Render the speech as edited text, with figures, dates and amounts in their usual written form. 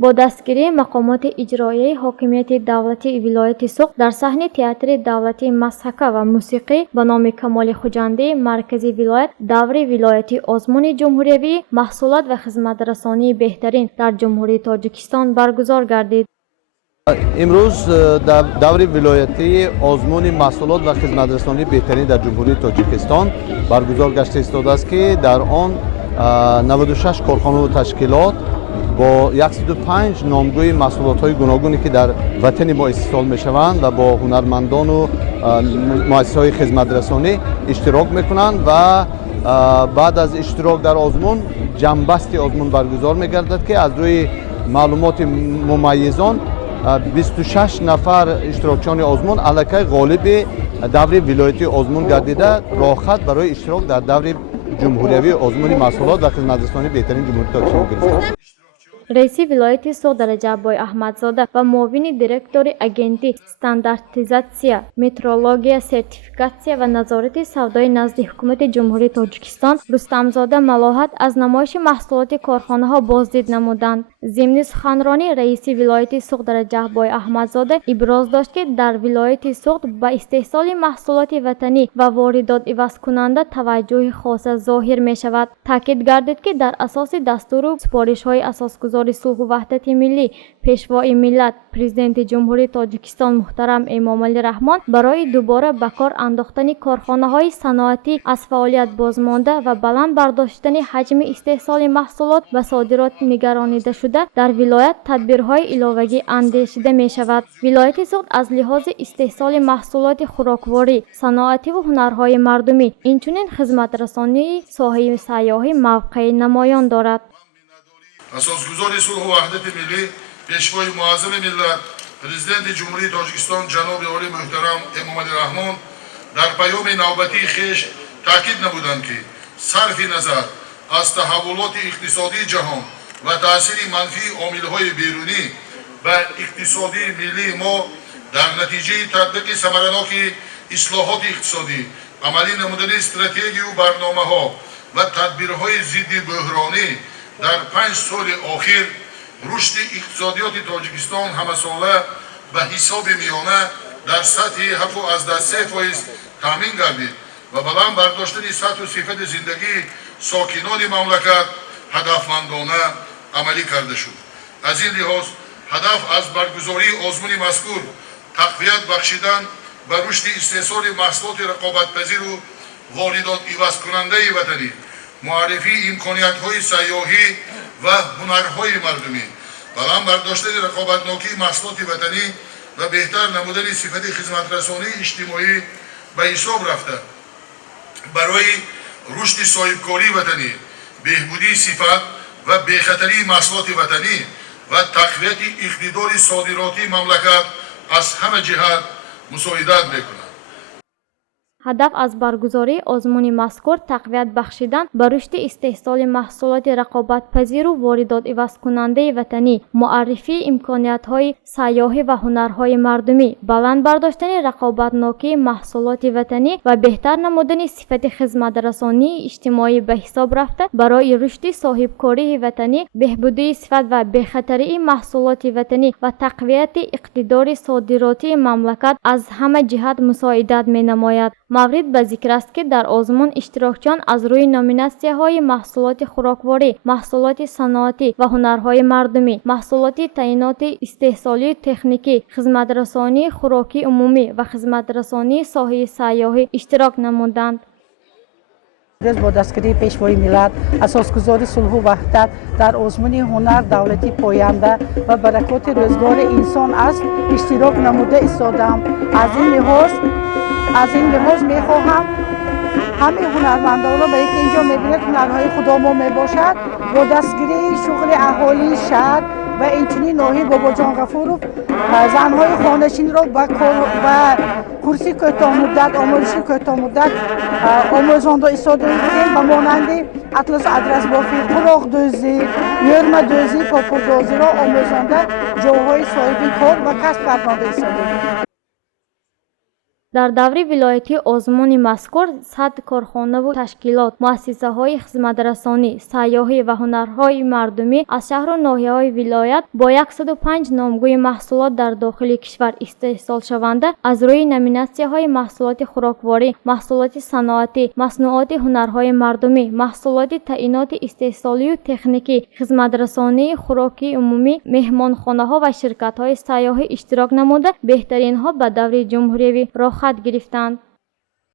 با دستگیری مقامات اجرایی حاکمیت دولتی ولایت سوخت در صحنه تئاتر دولتی مسحکه و موسیقی به نام کمال خوجنده مرکزی ولایت دور ولایتی آزمون جمهوری محصولات و خدمت رسانی بهترین در جمهوری تاجیکستان برگزار گردید. امروز دور ولایتی آزمون محصولات و خدمت رسانی بهترین در جمهوری تاجیکستان برگزار گشته ایستاده است که در آن 96 کارخانه و تشکیلات با 105 نامگوی محصولات های گوناگونی که در وطن ما استحصال می شوند و با هنرمندان و مؤسسه های خدمت رسانی اشتراک می کنند و بعد از اشتراک در آزمون جنبست آزمون برگزار می گردد که از روی معلومات ممیزان 26 نفر اشتراکچیان آزمون الکی غالب دور ولایتی آزمون گردیده راه خط برای اشتراک در دور جمهوری آزمون محصولات و خدمت رسانی بهترین جمهوری تاجیکستان گرفتند. رئیس ولایت سوخت درجه عبای احمدزاده و معاون دیرکتور اگنتی استانداردیزاسیا، مترولوژیا، سرتیفیکاسیا و نظارت سودای نزد حکومت جمهوری تاجیکستان رستمزاده ملاحت از نمایش محصولات کارخانه ها بازدید نمودند. ضمن سخنرانی رئیس ولایت سوخت درجه عبای احمدزاده ابراز داشت که در ولایت سوخت به استحصال محصولات وطنی و واردات عوض کننده توجه خاص ظاهر می شود. تاکید گردید که در اساس دستور و سپارش های اساسگذار صلح و وحدت ملی پیشوای ملت پرزیدنت جمهوری تاجیکستان محترم امام علی رحمان برای دوباره به کار انداختن کارخانه های صنعتی از فعالیت بازمانده و بلند برداشتن حجم استحصال محصولات و صادرات نگرانیده شده در ولایت تدبیرهای علاوه‌ای اندیشیده می شود. ولایت سوخت از لحاظ استحصال محصولات خوراکواری، صنعتی و هنرهای مردمی اینچنین خدمت رسانی ساحه سیاحی موقع نمایان دارد. اساسگذار صلح و وحدت ملی پیشوای معظم ملت پرزیدنت جمهوری تاجیکستان جناب عالی محترم امام علی رحمان در پیام نوبتی خویش تاکید نمودند که صرف نظر از تحولات اقتصادی جهان و تاثیر منفی عامل‌های بیرونی و اقتصادی ملی ما در نتیجه تطبیق ثمرناک اصلاحات اقتصادی عملی نمودن استراتژی و برنامه‌ها و تدبیرهای ضد بحرانی در 5 سال اخیر رشد اقتصادیات تاجیکستان همساله به حساب میانه در سطح 7.3% تامین گردید و بلند برداشتن سطح و صفت زندگی ساکنان مملکت هدفمندانه عملی کرده شد. از این لحاظ هدف از برگزاری آزمون مذکور تقویت بخشیدن به رشد استحصال محصولات رقابت‌پذیر و واردات عوض کننده وطنی، معرفی امکانیت‌های سیاحی و هنرهای مردمی، بلند برداشتن رقابتناکی محصولات وطنی و بهتر نمودن صفت خدمت رسانی اجتماعی به حساب رفته برای رشد صاحبکاری وطنی، بهبودی صفت و بخطری محصولات وطنی و تقویت اقتدار صادراتی مملکت از همه جهت مساعدت می‌کند. هدف از برگزاری آزمون مذکور تقویت بخشیدن به رشد استحصال محصولات رقابت پذیر و واردات عوض کننده وطنی، معرفی امکانیت‌های سیاحی و هنرهای مردمی، بلند برداشتن رقابتناکی محصولات وطنی و بهتر نمودن صفت خدمت رسانی اجتماعی به حساب رفته برای رشد صاحبکاری وطنی، بهبودی صفت و بخطری محصولات وطنی و تقویت اقتدار صادراتی مملکت از همه جهت مساعدت می‌نماید. مورد به ذکر است که در آزمون اشتراکچیان از روی نامیناسی‌های محصولات خوراکواری، محصولات صنعتی و هنرهای مردمی، محصولات تعینات استحصالی تکنیکی، خدمت رسانی خوراکی عمومی و خدمت رسانی ساحه سیاحی اشتراک نمودند. با دستگیری پیشوای ملت اساسگذار صلح و وحدت در آزمون هنر دولتی پاینده و برکات روزگار انسان است اشتراک نموده ایستادم. از این لحاظ میخواهم همه هنرمندان را به اینکه اینجا میبینید هنرهای خدا ما میباشد با دستگیری شغل اهالی شهر و اینچنین ناحیه بابا جان غفورov زنهای خانشین را به کورسی کوتاه مدت آموزش کوتاه مدت آموزانده ایستاده بودیم به مانند اطلس آدرس بافی، قراق دوزی، یرمه دوزی، پاپوردازی را آموزانده جاهای صاحبی کار و کسب گردانده ایستاده. дар даври вилоятӣ озмуни мазкур 100 корхонаву ташкилот, муассисаҳои хизматрасонӣ, сайёҳӣ ва ҳунарҳои мардумӣ аз шаҳру ноҳияҳои вилоят бо 105 номгӯи маҳсулот дар дохили кишвар истеҳсолшаванда аз рӯйи номинатсияҳои маҳсулоти хӯрокворӣ, маҳсулоти саноатӣ, маснуоти ҳунарҳои мардумӣ, маҳсулоти таъиноти истеҳсолию техникӣ, хизматрасонии хӯрокии умумӣ, меҳмонхонаҳо ва ширкатҳои сайёҳӣ иштирок намуда беҳтаринҳо ба даври ҷумҳуриявӣ рохат гирифтанд.